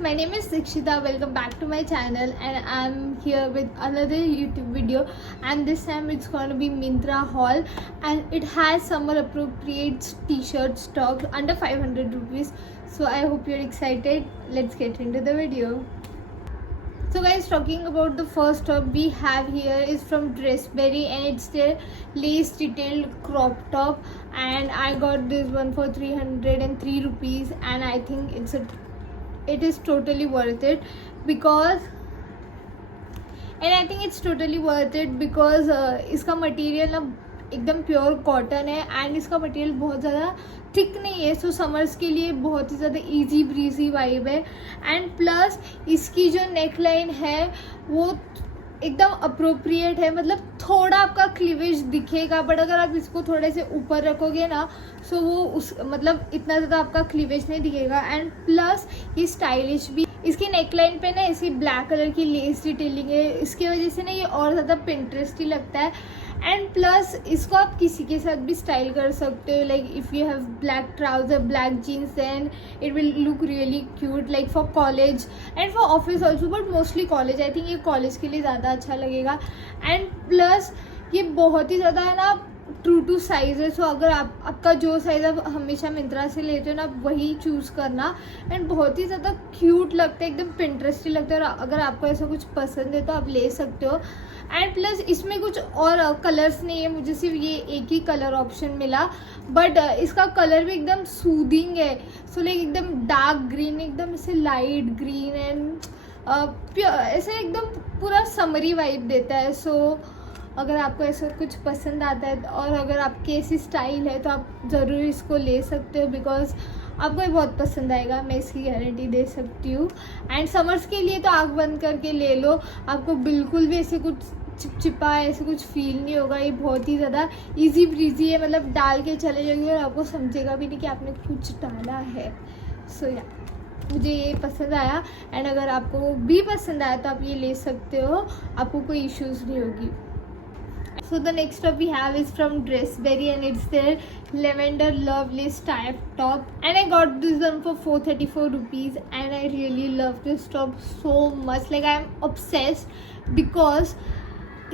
my name is Dikshita. Welcome back to my channel, and I'm here with another YouTube video, and this time it's going to be Myntra haul, and it has summer appropriate t-shirt stock under 500 rupees. So I hope you're excited. Let's get into the video. So guys, talking about the first top we have here is from Dressberry, and it's their lace detailed crop top, and I got this one for 303 rupees, and I think it is totally worth it because इसका material ना एकदम pure cotton है, and इसका material बहुत ज़्यादा thick नहीं है, सो summers के लिए बहुत ही ज़्यादा इजी ब्रीजी वाइब है. एंड प्लस इसकी जो नेक लाइन है वो एकदम अप्रोप्रिएट है, मतलब थोड़ा आपका क्लीवेज दिखेगा, बट अगर आप इसको थोड़े से ऊपर रखोगे ना सो वो उस मतलब इतना ज़्यादा आपका क्लीवेज नहीं दिखेगा. एंड प्लस ये स्टाइलिश भी. इसकी नेकलाइन पे ना ऐसी ब्लैक कलर की लेस डिटेलिंग है, इसकी वजह से ना ये और ज़्यादा पिंटरेस्टी लगता है. एंड प्लस इसको आप किसी के साथ भी स्टाइल कर सकते हो, like if you have black trouser, black jeans, then it will look really cute, like for college and for office also, but mostly college. I think ये कॉलेज के लिए ज़्यादा अच्छा लगेगा. एंड प्लस ये बहुत ही ज़्यादा है ना ट्रू टू साइज़ है, सो अगर आपका जो साइज़ आप हमेशा मिंत्रा से लेते हो ना आप वही चूज़ करना. एंड बहुत ही ज़्यादा क्यूट लगता है, एकदम पिंटरेस्टी लगता है, और अगर आपको ऐसा कुछ पसंद है तो आप ले सकते हो. एंड प्लस इसमें कुछ और कलर्स नहीं है, मुझे सिर्फ ये एक ही कलर ऑप्शन मिला, बट इसका कलर भी एकदम सूदिंग है. सो लाइक एकदम डार्क ग्रीन, एकदम ऐसे लाइट ग्रीन, एंड ऐसे एकदम पूरा समरी वाइब देता है. सो अगर आपको ऐसा कुछ पसंद आता है और अगर आपकी ऐसी स्टाइल है तो आप ज़रूर इसको ले सकते हो, बिकॉज आपको ये बहुत पसंद आएगा, मैं इसकी गारंटी दे सकती हूँ. एंड समर्स के लिए तो आँख बंद करके ले लो, आपको बिल्कुल भी ऐसे कुछ चिपचिपा ऐसे कुछ फील नहीं होगा. ये बहुत ही ज़्यादा इजी ब्रीजी है, मतलब डाल के चले जाएंगे और आपको समझेगा भी नहीं कि आपने कुछ डाला है. सो या मुझे ये पसंद आया, एंड अगर आपको भी पसंद आया तो आप ये ले सकते हो, आपको कोई इश्यूज़ नहीं होगी. So the next top we have is from Dressberry, and it's their lavender loveless type top, and I got this one for 434 rupees, and I really love this top so much. Like I am obsessed because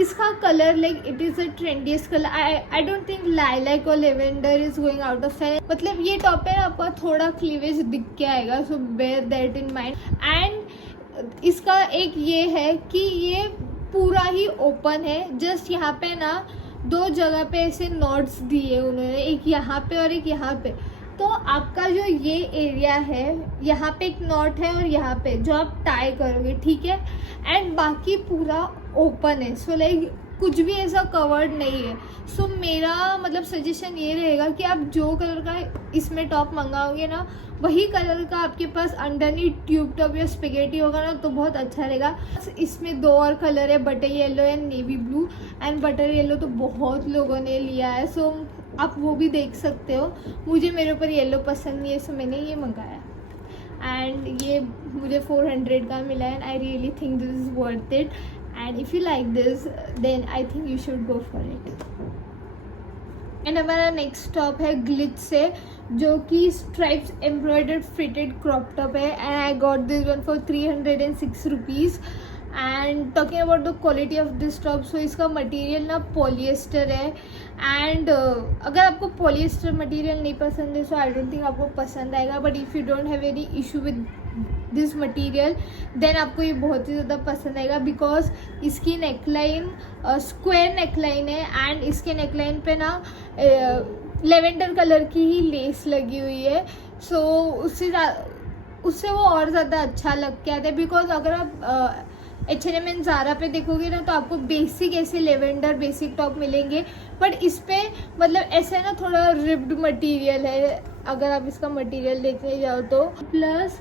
इसका colour like it is a trendiest colour. I don't think lilac और lavender is going out of style. मतलब ये top है आपका थोड़ा cleavage दिख के आएगा, so bear that in mind. And इसका एक ये है कि ये पूरा ही ओपन है, जस्ट यहाँ पे ना दो जगह पे ऐसे नॉट्स दिए उन्होंने, एक यहाँ पे और एक यहाँ पे. तो आपका जो ये एरिया है यहाँ पे एक नॉट है और यहाँ पे जो आप टाई करोगे, ठीक है, एंड बाकी पूरा ओपन है. सो लाइक कुछ भी ऐसा कवर्ड नहीं है. सो मेरा मतलब सजेशन ये रहेगा कि आप जो कलर का इसमें टॉप मंगाओगे ना वही कलर का आपके पास अंडरनीथ ट्यूब टॉप या स्पेगेटी होगा ना तो बहुत अच्छा रहेगा. इसमें दो और कलर है, butter yellow and navy blue, and butter yellow तो बहुत लोगों ने लिया है, सो आप वो भी देख सकते हो. मुझे मेरे ऊपर येलो पसंद नहीं है, सो मैंने ये मंगाया, एंड ये मुझे 400 का मिला, and I really think this is worth it. And if you like this, then I think you should go for it. And हमारा नेक्स्ट टॉप है ग्लिच से, जो कि stripes embroidered fitted crop top है, and I got this one for 306 rupees. And talking about the quality of this top, so इसका material ना polyester है, and अगर आपको पॉलिएस्टर मटेरियल नहीं पसंद है सो आई डोंट थिंक आपको पसंद आएगा, but if you don't have any issue with this material then आपको ये बहुत ही ज़्यादा पसंद आएगा, बिकॉज इसकी नेकलाइन स्क्वायर नेकलाइन है, एंड इसके नेकलाइन पे ना लेवेंडर कलर की ही लेस लगी हुई है. सो उससे वो और ज़्यादा अच्छा लग के आता है, बिकॉज अगर आप H&M एंड ज़ारा पे देखोगे ना तो आपको बेसिक ऐसे लेवेंडर बेसिक टॉप मिलेंगे, बट इस पे मतलब ऐसे ना थोड़ा रिप्ड मटेरियल है अगर आप इसका मटेरियल देखने जाओ तो. प्लस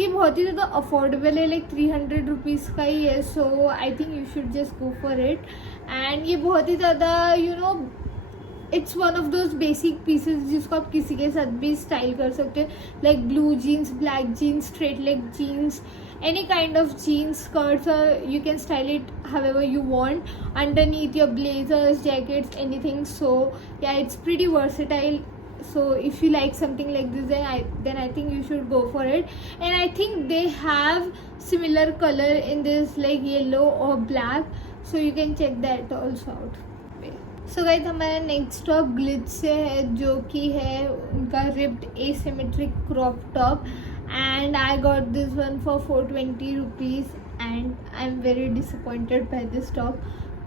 ये बहुत ही ज़्यादा अफोर्डेबल है, लाइक 300 रुपीज़ का ही है, so I think you should just go for it. And ये बहुत ही ज़्यादा you know it's one of those basic pieces जिसको आप किसी के साथ भी स्टाइल कर सकते हो, like blue jeans, black jeans, straight leg jeans, any kind of jeans, skirts, or you can style it however you want underneath your blazers, jackets, anything. So yeah, it's pretty versatile, so if you like something like this, then I think you should go for it. And I think they have similar color in this, like yellow or black, so you can check that also out. So guys हमारा next top Glitch से है, जो कि है उनका ripped asymmetric crop top, and I got this one for 420 rupees and I am very disappointed by this top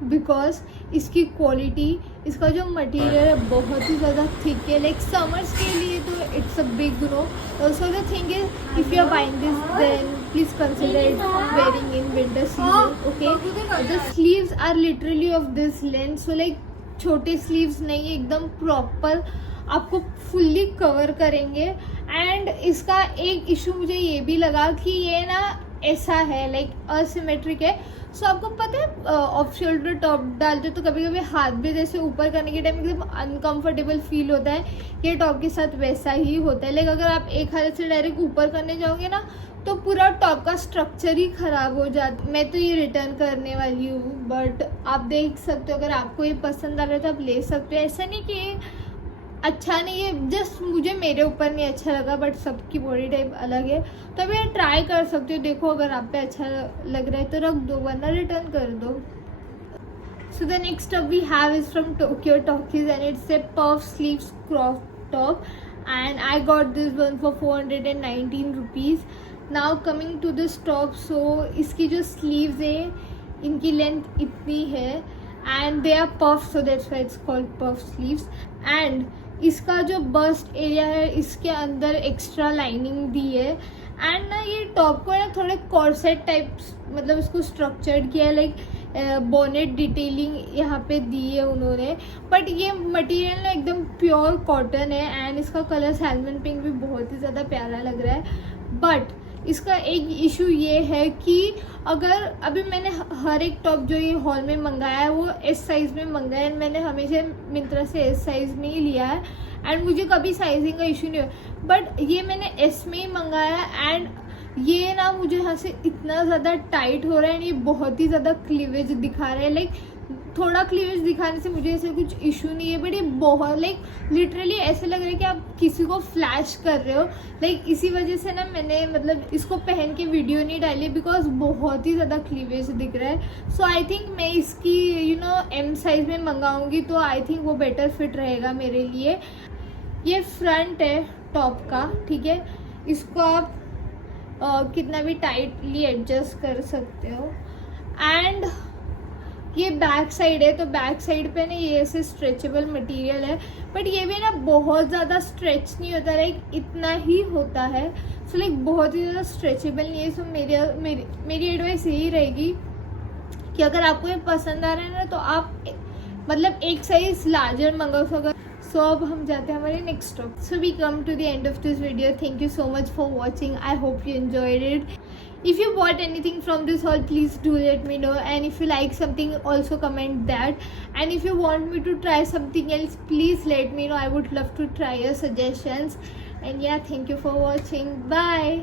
because इसकी quality, इसका जो मटेरियल है बहुत ही ज़्यादा थिक है. लाइक समर्स के लिए तो it's a big no. Also the thing is if you are buying this then please consider it wearing in winter season. Okay, the sleeves are literally of this length, so like छोटे sleeves नहीं, एकदम proper आपको fully cover करेंगे. And इसका एक issue मुझे ये भी लगा कि ये ना ऐसा है, लाइक असिमेट्रिक है. सो आपको पता है ऑफ शोल्डर टॉप डालते तो कभी कभी हाथ भी जैसे ऊपर करने के टाइम एकदम अनकंफर्टेबल फील होता है. ये टॉप के साथ वैसा ही होता है. लाइक अगर आप एक हाथ से डायरेक्ट ऊपर करने जाओगे ना तो पूरा टॉप का स्ट्रक्चर ही ख़राब हो जाता. मैं तो ये रिटर्न करने वाली हूँ, बट आप देख सकते हो अगर आपको ये पसंद आ रहा है तो आप ले सकते हो. ऐसा नहीं कि अच्छा नहीं है, जस्ट मुझे मेरे ऊपर नहीं अच्छा लगा, बट सबकी बॉडी टाइप अलग है, तो अभी ट्राई कर सकते हो. देखो अगर आप पे अच्छा लग रहा है तो रख दो, वरना रिटर्न कर दो. So the next top we have is from Tokyo Talkies and it's a puff sleeves crop top, and I got this one for 419 rupees. Now coming to this top, so इसकी जो sleeves है इनकी length इतनी है and they are puff, so that's why it's called puff sleeves. And इसका जो bast area है इसके अंदर एक्स्ट्रा लाइनिंग दी है. एंड ना ये टॉप को ना थोड़े कॉर्सेट टाइप मतलब इसको स्ट्रक्चर्ड किया है, लाइक बोनेट डिटेलिंग यहाँ पे दी है उन्होंने. बट ये मटेरियल ना एकदम प्योर कॉटन है एंड इसका कलर सैल्मन पिंक भी बहुत ही ज़्यादा प्यारा लग रहा है. बट इसका एक इशू ये है कि अगर अभी मैंने हर एक टॉप जो ये हॉल में मंगाया है वो एस साइज़ में मंगाया है. मैंने हमेशा मिंत्रा से एस साइज़ में ही लिया है एंड मुझे कभी साइजिंग का इशू नहीं हुआ. बट ये मैंने एस में ही मंगाया है एंड ये ना मुझे यहाँ से इतना ज़्यादा टाइट हो रहा है एंड ये बहुत ही ज़्यादा क्लीवेज दिखा रहा है. लाइक थोड़ा क्लीवेज दिखाने से मुझे ऐसे कुछ इशू नहीं है, बट ये बहुत लाइक लिटरली ऐसे लग रहा है कि आप किसी को फ्लैश कर रहे हो. लाइक इसी वजह से ना मैंने मतलब इसको पहन के वीडियो नहीं डाली बिकॉज बहुत ही ज़्यादा क्लीवेज दिख रहा है. सो आई थिंक मैं इसकी एम साइज़ में मंगाऊंगी तो आई थिंक वो बेटर फिट रहेगा मेरे लिए. ये फ्रंट है टॉप का, ठीक है, इसको आप कितना भी टाइटली एडजस्ट कर सकते हो. एंड ये बैक साइड है, तो बैक साइड पे ना ये ऐसे स्ट्रेचेबल मटेरियल है, बट ये भी ना बहुत ज़्यादा स्ट्रेच नहीं होता, लाइक इतना ही होता है. सो लाइक बहुत ही ज़्यादा स्ट्रेचेबल नहीं है. सो मेरी एडवाइस यही रहेगी कि अगर आपको ये पसंद आ रहा है ना तो आप मतलब एक साइज लार्जर मंगाओ. सो अब हम जाते हैं हमारे next top. So we come to the end of this video. Thank you so much for watching. I hope you enjoyed it. If you bought anything from this haul, please do let me know, and if you like something, also comment that. And if you want me to try something else, please let me know. I would love to try your suggestions. And yeah, thank you for watching. Bye.